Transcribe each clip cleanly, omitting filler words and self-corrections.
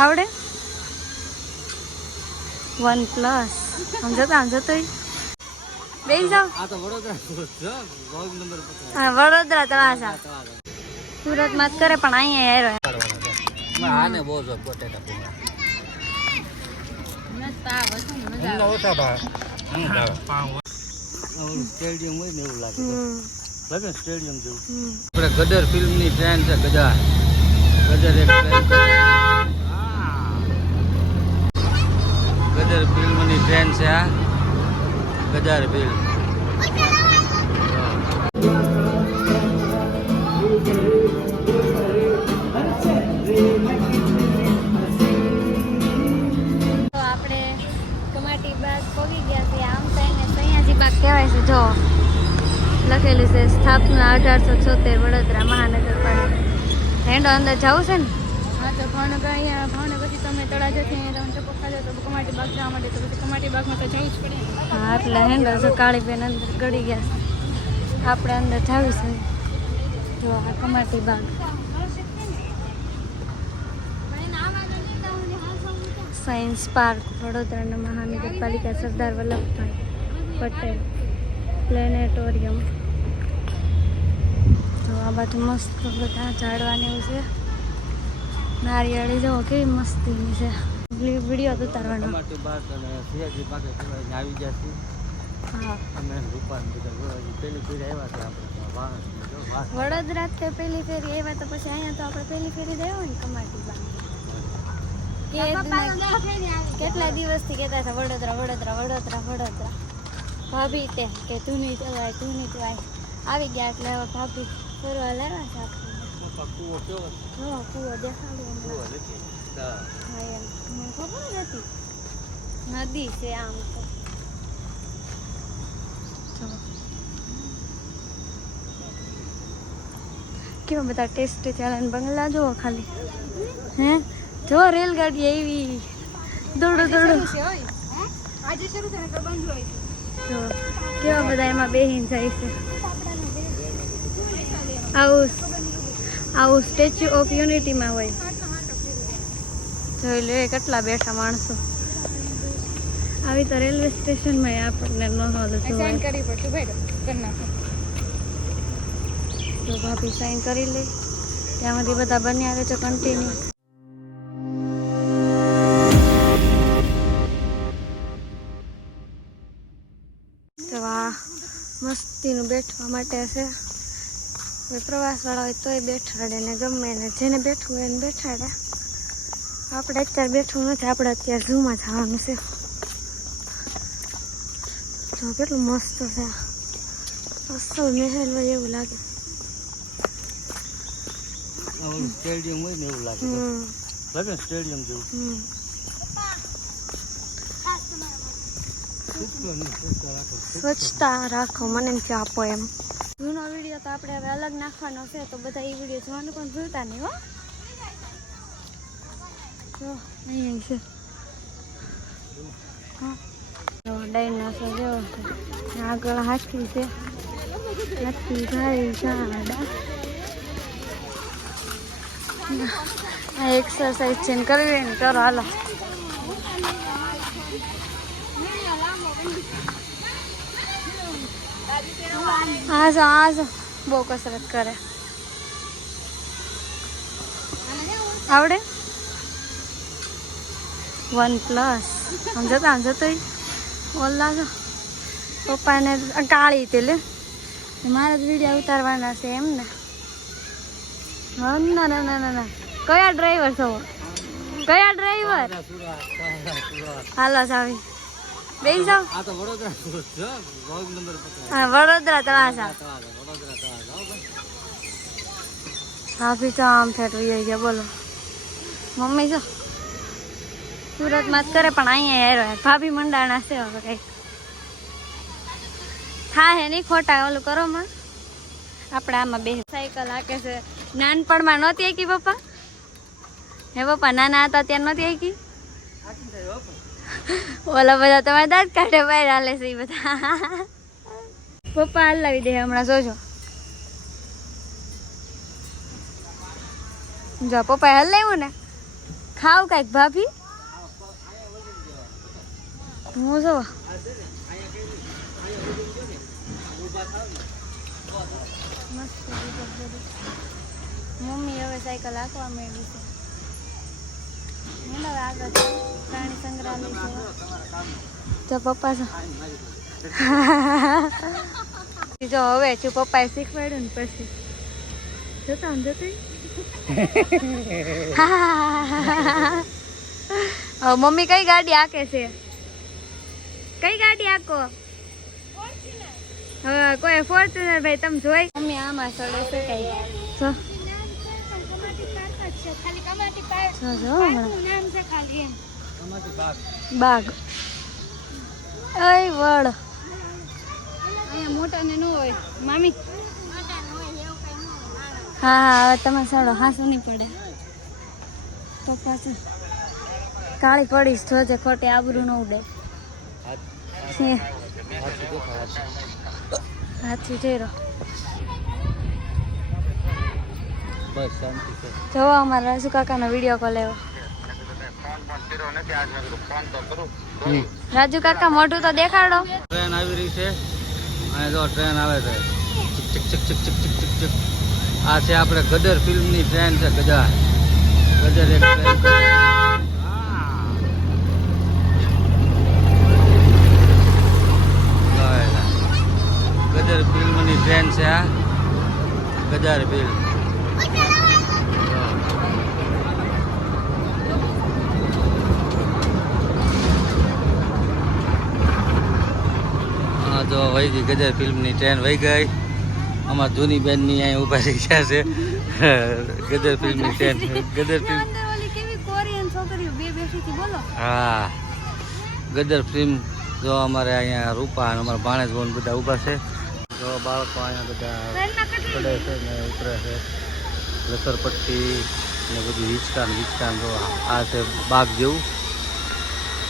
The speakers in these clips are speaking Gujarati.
આવડે OnePlus આમ જતો બેસી જાવ. હા વડોદરા તળાસા સુરત માં કરે પણ અહીંયા સ્ટેડિયમ હોય ને એવું લાગે સ્ટેડિયમ જેવું. આપણે ગદર ફિલ્મ ની ટ્રેન છે. ગદર એક ગદર ફિલ્મ ની ટ્રેન છે આ ગદર ફિલ્મ. કહેવાય છે જો લખેલું છે સ્થાપના 1876 વડોદરા મહાનગરપાલિકા. હેન્ડો અંદર જવું છે ને? હા તો ભાવનગર અહીંયા ભાવનગરથી તમે તળાજાથી અહીંયા તમે ચક્કો ખાજો તો કમાટી બાગ જવા માટે તો પછી કમાટી બાગમાં તો જવું જ પડે. હા એટલે હેન્ડો છે કાળીબેન અંદર ગળી ગયા છે. આપણે અંદર જવું છે જો આ કમાટી બાગ. સાયન્સ પાર્ક વડોદરાના મહાનગરપાલિકા સરદાર વલ્લભભાઈ પટેલ પ્લેનેટોરિયમ. તો આ બાજુ મસ્ત બધા ઝાડવાને એવું છે. નારિયેળી જવો કેવી મસ્તીની છે. વિડીયો તો ઉતારવાનો. હા વડોદરા તે પહેલી ફેરી આવ્યા તો પછી અહીંયા તો આપણે પહેલી ફેરી જ આવ્યો ને કમાટી બાગ. કેટલા દિવસથી કહેતા હતા વડોદરા વડોદરા વડોદરા વડોદરા. ભાભી તે કે તું નહીં જવાય તું નહીં જવાય. આવી ગયા એટલે હવે ભાભી ફરવા લેવા છે આપણે. કૂવો દેખાડ્યો મને ખબર નથી. નદી છે આમ તો કેવા બધા ટેસ્ટી ચાલે બંગલા જુઓ ખાલી. હે જો રેલગાડી આવી દોડો દોડો. આજે શરૂ થાય તો બંધ હોય છે. તો કેવા બધા એમાં બેહીને જાય છે. આવું સ્ટેચ્યુ ઓફ યુનિટીમાં હોય. જોઈ લે કેટલા બેઠા માણસો. આવી તો રેલવે સ્ટેશનમાં આપણને ન હોતું સાઈન કરવી પડશે ભાઈ કરી નાખો. તો ભાભી સાઈન કરી લે ત્યાંમાંથી બધા બન્યા રહેજો કન્ટિન્યુ. તો આ મસ્તીનું બેઠવા માટે છે. પ્રવાસવાળા હોય તોય બેઠાડે ને ગમે ને જેને બેઠવું હોય એને બેઠાડે. આપણે અત્યારે બેઠવું નથી. આપણે અત્યારે ઝૂમાં જવાનું છે. જો કેટલું મસ્ત છે. અસલ મહેલ હોય એવું લાગે. સ્ટેડિયમ હોય ને એવું લાગે સ્ટેડિયમ જેવું. સ્વચ્છતા રાખો મને એમ કે આપો એમ. જૂનો વિડીયો તો આપણે હવે અલગ નાખવાનો છે તો બધા એ વિડીયો જોવાનું પણ ભૂલતા નહીં હો. અહીંયા છે ડાયનાસોર જેવો છે. આગળ હાથી છે. હાથી ગાય ઝાડા. આ એક્સરસાઇઝ છે ને કરવી ને કરો હાલો. આજ બહુ કસરત કરે. આવડે OnePlus આમ જતો ઓલા છો પપ્પાને કાળી તે લે મારે જ વિડીયો ઉતારવાના છે એમ ને. હા ના ના ના ના ના. કયા ડ્રાઈવર છો? કયા ડ્રાઈવર? હાલો સાવી બેસી જાવ. હા વડોદરા તળાસા. ભાભી તો આમ ફેટવી જાય ગયા બોલો. મમ્મી છો સુરતમાં જ કરે પણ અહીંયા આવ્યો. ભાભી મંડાણા છે હવે કંઈક હા હે નહીં ખોટા ઓલું કરો માં. આપણે આમાં બે સાયકલ હાકે છે. નાનપણમાં નહોતી આકી પપ્પા? હે પપ્પા નાના હતા ત્યાં નહોતી આકી? ઓલા બધા તમારે દાંત કાઢે બહાર હાલે છે એ બધા. પપ્પા હલાવી દે હમણાં જોજો. જો પપ્પાએ હલાવ્યું ને ખાવ કાંઈક ભાભી હું જો મસ્ત મમ્મી હવે સાયકલ હાંકવા માંડી છે હવે આગળ પ્રાણી સંગ્રહાલય છે જો પપ્પા જો હવે છું પપ્પાએ શીખવાડ્યું ને પછી જતા ને જતી મમ્મી કઈ ગાડી હાકે છે કઈ ગાડી હાકો હવે કોઈ ફોર્ચ્યુનર ભાઈ તમે જોઈ મમ્મી આમાં સડે છે કઈ બાગ અય વડ અહીંયા મોટા ને ન હોય મામી હા હા હવે તમે સડો હાસું નહીં પડે તો પાછું કાળી પડીશ જોજે ખોટી આબરૂ ન ઉડે હાથી ઠેરો બસ શાંતિ છે જોવા અમારા રાજુ કાકાનો વિડીયો કોલ આવ્યો રાજુ કાકા મોઢું તો દેખાડો ટ્રેન આવી રહી છે અને જો ટ્રેન આવે છે ચિક ચિક ચિક ચિક ચિક ચિક ચિક આ છે આપણે ગદર ફિલ્મની ટ્રેન છે ગદર ગદર એક ટ્રેન ગદર ફિલ્મની ટ્રેન છે આ ગદર ફિલ્મ તો વહી ગઈ ગદર ફિલ્મની ટ્રેન વહી ગઈ અમારા જૂની બેનની અહીંયા ઊભા રહી ગયા છે ગદર ફિલ્મની ટ્રેન ગદર ફિલ્મ હા ગદર ફિલ્મ જો અમારે અહીંયા રૂપા અને અમારા ભાણેજ બોન બધા ઊભા છે જો બાળકો અહીંયા બધા ચડે છે ને ઉતરે છે લસરપટ્ટી ને બધું હિંચકાન જો આ છે બાગ જેવું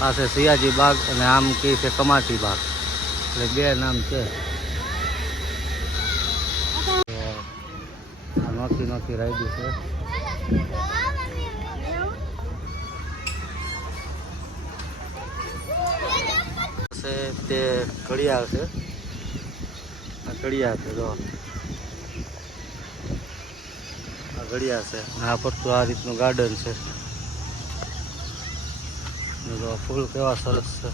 આ છે સિયાજી બાગ અને આમ કહે છે કમાટી બાગ એટલે બે નામ છે નોખી રાયડી છે તે ઘડિયાળ છે ઘડિયાળ છે જો આ ઘડિયાળ છે આ પડતું આ રીતનું ગાર્ડન છે જો ફૂલ કેવા સરસ છે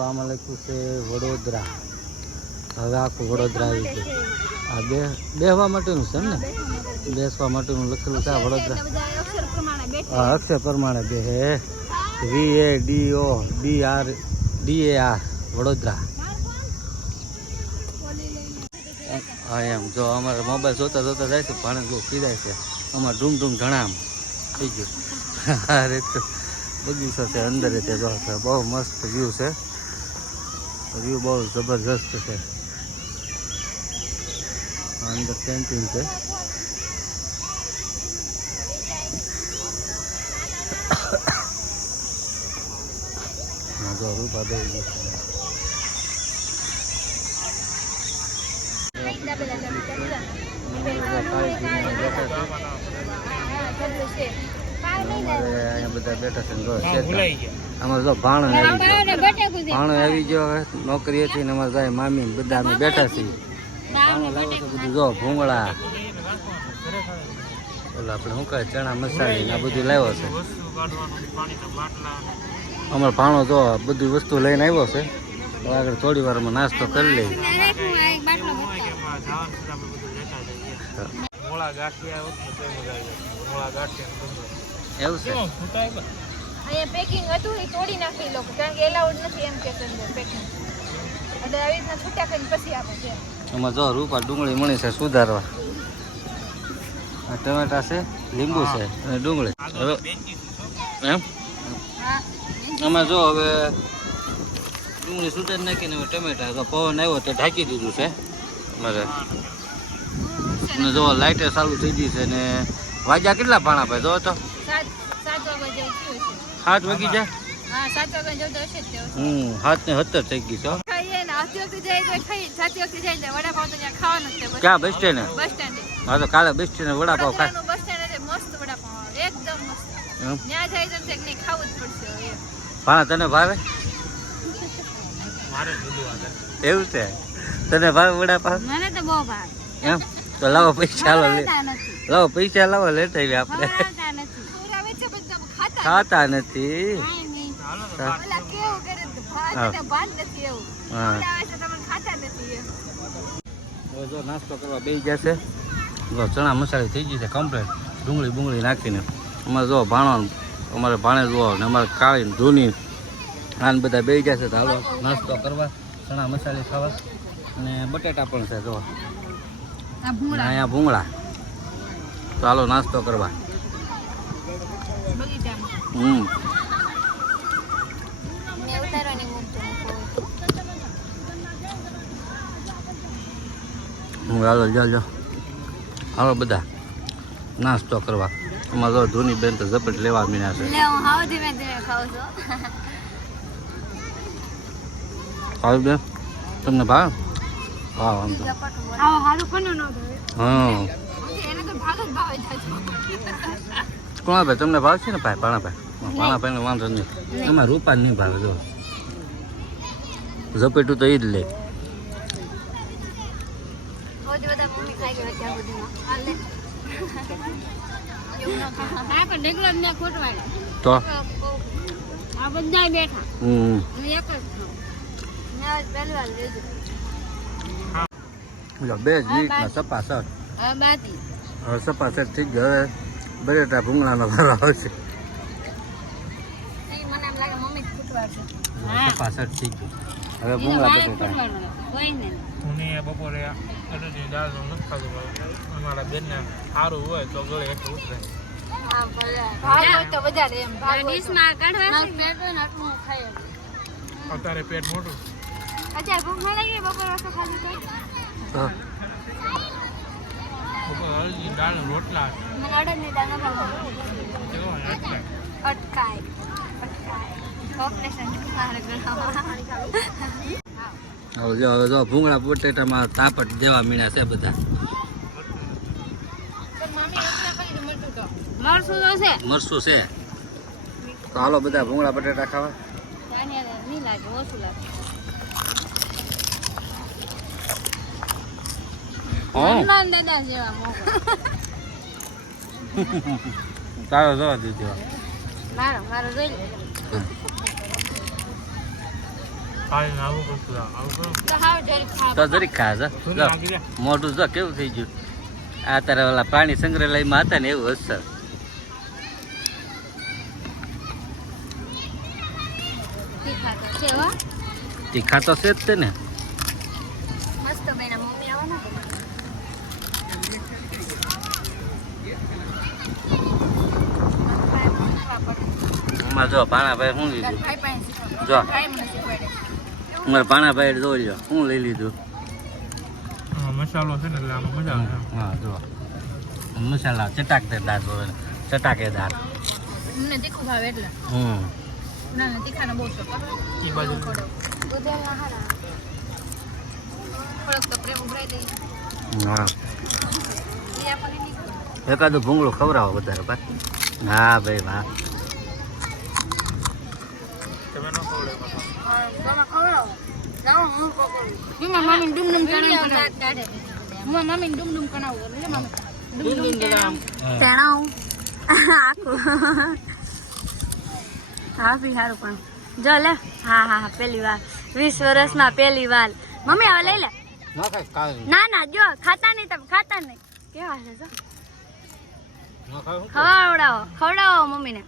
આમાં લખ્યું છે વડોદરા હવે આખું વડોદરા આવી ગયું આ બેસવા માટેનું છે ને બેસવા માટેનું લખેલું છે આ વડોદરા હા અક્ષર પ્રમાણે બે VADODR વડોદરા હા એમ જો અમારે મોબાઈલ જોતા જાય છે પાણી જો પીરાય છે અમારે ધૂમ ધણામ થઈ ગયું અરે તો બગીચો છે અંદર તે જો બહુ મસ્ત વ્યૂ છે વ્યૂ બહુ જબરજસ્ત છે અંદર કેન્ટીન છે જો રૂપા દઈ ગઈ અહીંયા બધા બેઠા છે અમારે જો ભાણો આવી ગયો હવે નોકરી હતી ને અમારે જાય મામી બધા અમે બેઠા છીએ ભાણો લાવ્યો છે બધું જો ભૂંગળા ઓલા આપણે શું કહે ચણા મસાલી ને આ બધું લાવ્યો છે અમારે ભાણો જો બધી વસ્તુ લઈને આવ્યો છે આગળ થોડી વારમાં નાસ્તો કરી લઈએ એવું છે અહીંયા પેકિંગ હતું એ તોડી નાખી લોકો કારણ કે એલાઉડ નથી એમ કે પેકિંગ એટલે આવી રીતના છૂટા કરીને પછી આપે છે એમાં જો રૂપા ડુંગળી મળી છે સુધારવા ટમેટા છે લીંબુ છે અને ડુંગળી હવે એમ આમાં જો હવે ડુંગળી સુધારી નાખીને હવે ટમેટા તો પવન આવ્યો તો ઢાંકી દીધું છે મારે અને જો લાઇટે ચાલુ થઈ ગઈ છે ને વાગ્યા કેટલા ભાણા ભાઈ જો તો 7 વાગી જાય 7:17 થઈ ગઈ છે ક્યાં બસ સ્ટેન્ડ હા તો કાલે બેસીને વડાપાવ ખાય વડોદરાનું બસ સ્ટેન્ડ એટલે મસ્ત વડાપાવ આવે, એકદમ મસ્ત. એમ? ત્યાં જાય તો છે કે નહીં, ખાવું જ પડશે હવે એમ. ભાણા તને ભાવે એવું છે? તને ભાવે વડાપાવ? મને તો બહુ ભાવે. એમ તો લાવો પૈસા હાલો લે ખવડાવતા નથી. લાવો પૈસા લાવો લેતા આવીએ આપણે ખવડાવતા નથી. ખવડાવે છે પણ તમે ખાતા ખાતા નથી કાંઈ નહીં. હા. ઓલા કેવું કરે છે, ભાતને ભાન નથી એવું. હા. ખવડાવે છે તમે ખાતા નથી એમ. હવે જો નાસ્તો કરવા બેસી જશે. જો ચણા મસાલી થઈ ગઈ છે કમ્પ્લીટ, ડુંગળી બુંગળી નાખીને. અમારે જો ભાણો અમારે ભાણે જુઓ ને અમારે કાળી ધૂની આને બધા બેસી જશે. તો હાલો નાસ્તો કરવા, ચણા મસાલી ખાવા અને બટેટા પણ છે જો આ ભૂંગળા અહીંયા ભૂંગળા. તો હાલો નાસ્તો કરવા. બગીચામાં. મેં ઉતારવાની મૂકતો હાલો જાઓ હાલો બધા નાસ્તો કરવા. અમારે જો ધૂની બેન તો ઝપટ લેવા મીના છે. લે હું હાવ ધીમે ધીમે ખાઉં છું. હાલ બેન તમને ભાવે? હા વાંધો. આવો હારું કોને ન ભાવે? હા એને તો ભાગ જ ભાવે છે. કોણ ભાઈ તમને ભાવ છે ને ભાઈ ભાણાભાઈ? ભાણાભાઈને વાંધો નહીં, એમાં રૂપા નહીં ભાવે. જો ઝપેટું તો એ જ લે. સૌથી વધારે મમ્મી ખાઈ ગયો અત્યાર સુધીમાં. હાલ લે. એવું ન ખાય. હા પણ ઢેકલો જ મેં ખોટવાડ્યો. તો આ બધા બેઠા. હમ હું એક જ ખાઉં. મેં આજ પહેલી વાર લીધું. જો 2 જ મિનિટમાં સપાસટ. હવે બાકી. હવે સપાસટ થઈ ગયો. હવે બટેટા ભૂંગળાનો વારો આવશે. મને એમ લાગે મમ્મી ખોટવાડશે. સપાસટ થઈ ગયું. હવે ભૂંગળા બટેટા. કોઈ નહીં. હું બપોરે અડદની દાળનું નથી ખાધું. અમારા બેનને સારું હોય તો ગળે એટલું ઉતરે. હા ભલે. ભાગ હોય તો વધારે એમ. ભાગ ડીશમાં કાઢવા છે. પેટ હોય ને આટલું હું ખાઈ શકું. અત્યારે પેટ મોટું. અત્યારે ભૂખ ન લાગી બપોર વાસા ખાધી તો? તો બપોરે હળદી દાળના રોટલા મને અડદની દાળ ન ભાવે. કેવો હોય એટલે અટકાય. ઓપરેશન મારે ગળામાં. હવે જો ભૂંગળા બટેટામાં તાપટ જેવા મીણા છે બધા. મરસું તો છે. મરસું છે. તો હાલો બધા ભૂંગળા બટેટા ખાવા. નહીં લાગે, ઓછું લાગે. હનુમાન દાદા જેવા મોકો. તારો જોવા દીધો. મારો જોઈ લે. ખાઈને આવું કરતું આવું કરું. તો હાવ જરીક ખાવ. તો જરીક ખા જા. તું જો, લાગી જા. મોઢું જો કેવું થઈ ગયું. આ તારે ઓલા પ્રાણી સંગ્રહાલયમાં હતા ને એવું હશે. તીખા તો છે હો. તીખા તો છે જ તે ને. મસ્ત બેના મમ્મી આવો ને. એમાં જો ભાણાભાઈ શું લીધું? ભાઈ પાસે શીખવા. જો ભાઈ મને શીખવાડે. અમારે ભાણાભાઈ જોઈ લો શું લઈ લીધું. મસાલો છે ને એટલે આમાં મજા આવે. હા જો મસાલા ચટાકેદાર જોવે ને ચટાકેદાર. મને તીખું ભાવે એટલે. ના ના તીખાનો બહુ શોખ. એ બાજુ ઉધેલના હારા. થોડોક તો પ્રેમ ઉભરાઈ દઈ. હા એ આપણને નહીં ખબર. એકાદું ભૂંગળું ખવડાવો વધારે ભાઈ. હા ભાઈ વાહ. તમે ન ખવડાવો. તમે ખવડાવો. લાવો હું પકડું. એમાં મમ્મી ડુમડુમ કરાવું. હું મમ્મી ડુમડુમ કરાવું. લે મમ્મી. ડુમડુમ કરાવું. તણાવ આખું હા બી સારું પણ જો લે. હા પહેલી વાર 20 વર્ષમાં પહેલી વાર. મમ્મી હવે લઈ લે. ના ખાય કાંઈ ના ના જો ખાતા નહીં તમે ખાતા નહીં. કેવા છે જો ના ખાય ખવડાવો મમ્મીને.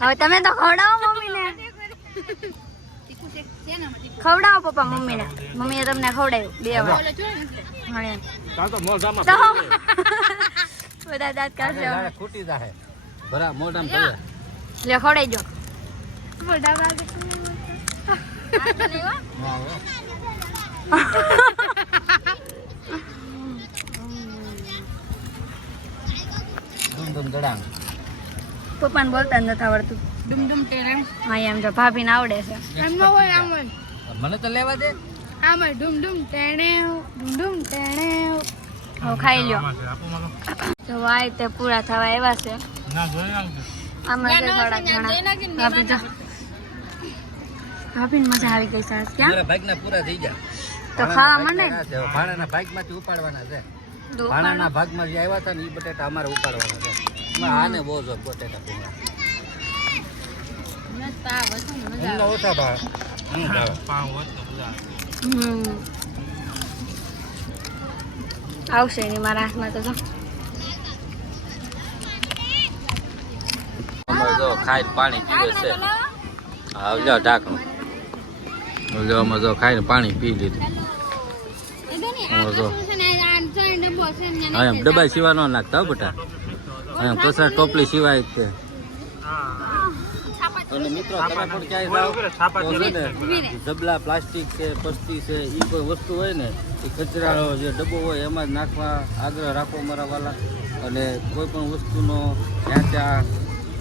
હવે તમે તો ખવડાવો મમ્મીને. ખવડાવો પપ્પા મમ્મીને. મમ્મીએ તમને ખવડાવ્યું 2 વાર. હા કાં તો મોઢામાં તો પડી બધા દાંત કાઢશે જાય. ખૂટી જાય બરા મોઢામાં પડી જાય. લે ખવડાઈ જો. મોઢા ભાગે ના હવે. ધૂમ ધડાંગ. પપ્પાને બોલતા નથી આવડતું. ડુમડુમ ટેરણ. હા એમ જો ભાભીને આવડે છે. એમ ન હોય આમ હોય. મને તો લેવા દે. આમાં ડુમ ડુમ ટેણે ડુમ ડુમ ટેણે હવે ખાઈ લ્યો આમાં છે, આપો મને. તો વાય તે પૂરા થવા એવા છે ના જોઈ નાખજો. આમાં છે થોડા ઘણા ભાભી જો ભાભીને મજા આવી ગઈ સાસ ક્યાં મારા ભાગના પૂરા થઈ ગયા તો ખાવા માંડે ને ભાણાના ભાગમાંથી ઉપાડવાના છે તો ભાણાના ભાગમાં જે આવ્યા હતા ને એ બટેટા અમારે ઉપાડવાના છે એમાં આને બહુ જો બટેટા પૂરા એમનો ઓછા ભાવ પાવ હોત તો બધા. આવશે નહીં મારા હાથમાં તો જો અમારે જો ખાઈને પાણી પીવે છે હા લ્યો ઢાંકણું લ્યો અમે જો ખાઈને પાણી પી લીધું અમારે જો હા એમ ડબ્બા સિવા ન નાખતા હો બેટા એમ કચરા ટોપલી સિવાય જ તે અને મિત્રો તમે પણ ક્યાંય જાઓ તો છે ને જબલા પ્લાસ્ટિક છે પસ્તી છે એ કોઈ વસ્તુ હોય ને એ કચરાનો જે ડબ્બો હોય એમાં જ નાખવા આગ્રહ રાખવો મારા વાલા અને કોઈ પણ વસ્તુનો જ્યાં ત્યાં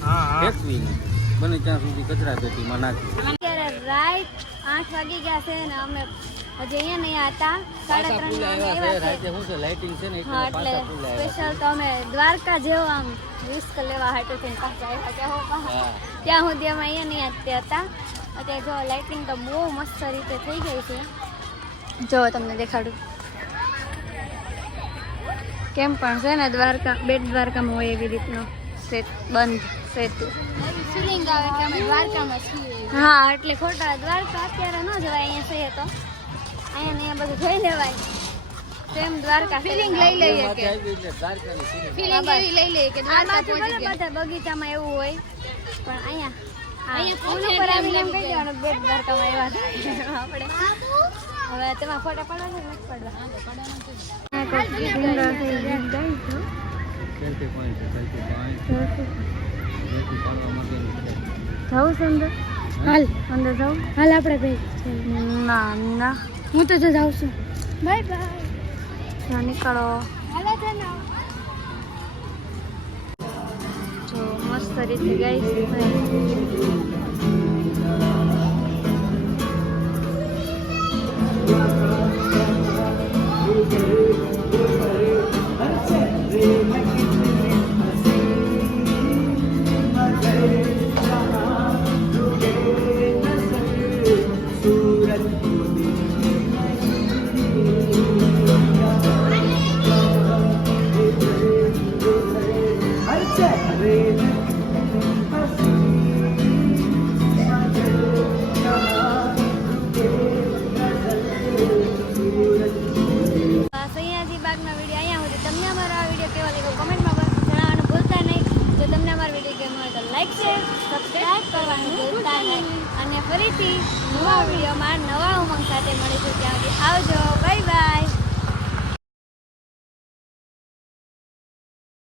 હા હા ફેંકવી નહીં બને ત્યાં સુધી કચરા પેટીમાં નાખવી અત્યારે રાત 8 વાગી ગયા છે ને અમે હજી અહીંયા નહીં હતા 3:30 વાગે આવ્યા રાતે છે શું છે લાઇટિંગ છે ને હા એટલે એટલે પાછા ફૂલ આવ્યા સ્પેશિયલ તો અમે દ્વારકા જેવો આમ રિસ્ક લેવા હાટું થઈને પાછા આવ્યા કે હો પાછા હા ત્યાં સુધી અમે અહીંયા નહીં હતા અત્યારે જો લાઇટિંગ તો બહુ મસ્ત રીતે થઈ ગઈ છે જો તમને દેખાડું કેમ પણ છે ને દ્વારકા બેટ દ્વારકામાં હોય એવી રીતનો બંધ સેતુ ફિલિંગ આવે કે અમે દ્વારકામાં છીએ હા એટલે ખોટા દ્વારકા અત્યારે ન જવાય અહીંયા છે તો અહીંયા ને અહીંયા બધું જોઈ લેવાય સેમ દ્વારકા ફિલિંગ લઈ લઈએ કે આવી એટલે દ્વારકાની feeling. ફિલિંગ એવી લઈ લઈએ કે દ્વારકા પહોંચી ગયા બધા બગીચામાં એવું હોય પણ અહીંયા ફોન ઉપર આવીને એમ કહી દેવાનું બેટ દ્વારકામાં આવ્યા હતા આપણે હવે તેમાં ફોટા પાડવા છે નથી પડવા Selfie point છે, selfie point. selfie પાડવા માટેનું છે. જાઉં છે અંદર હાલ અંદર જાઉં હાલ આપણે ભાઈ ના ના હું તો જાઉં છું બાય બાય નીકળો હાલો જો મસ્ત રીતે ગઈ છે સૈયાજી બાગના વિડીયો અહીંયા સુધી તમને અમારો આ વિડીયો કેવો લાગ્યો કોમેન્ટમાં જણાવવાનું ભૂલતા નહીં જો તમને અમારો વિડીયો ગમ્યો હોય તો લાઈક શેર સબસ્ક્રાઈબ કરવાનું ભૂલતા નહીં અને ફરીથી નવા વિડીયોમાં નવા ઉમંગ સાથે મળીશું ત્યાં સુધી આવજો.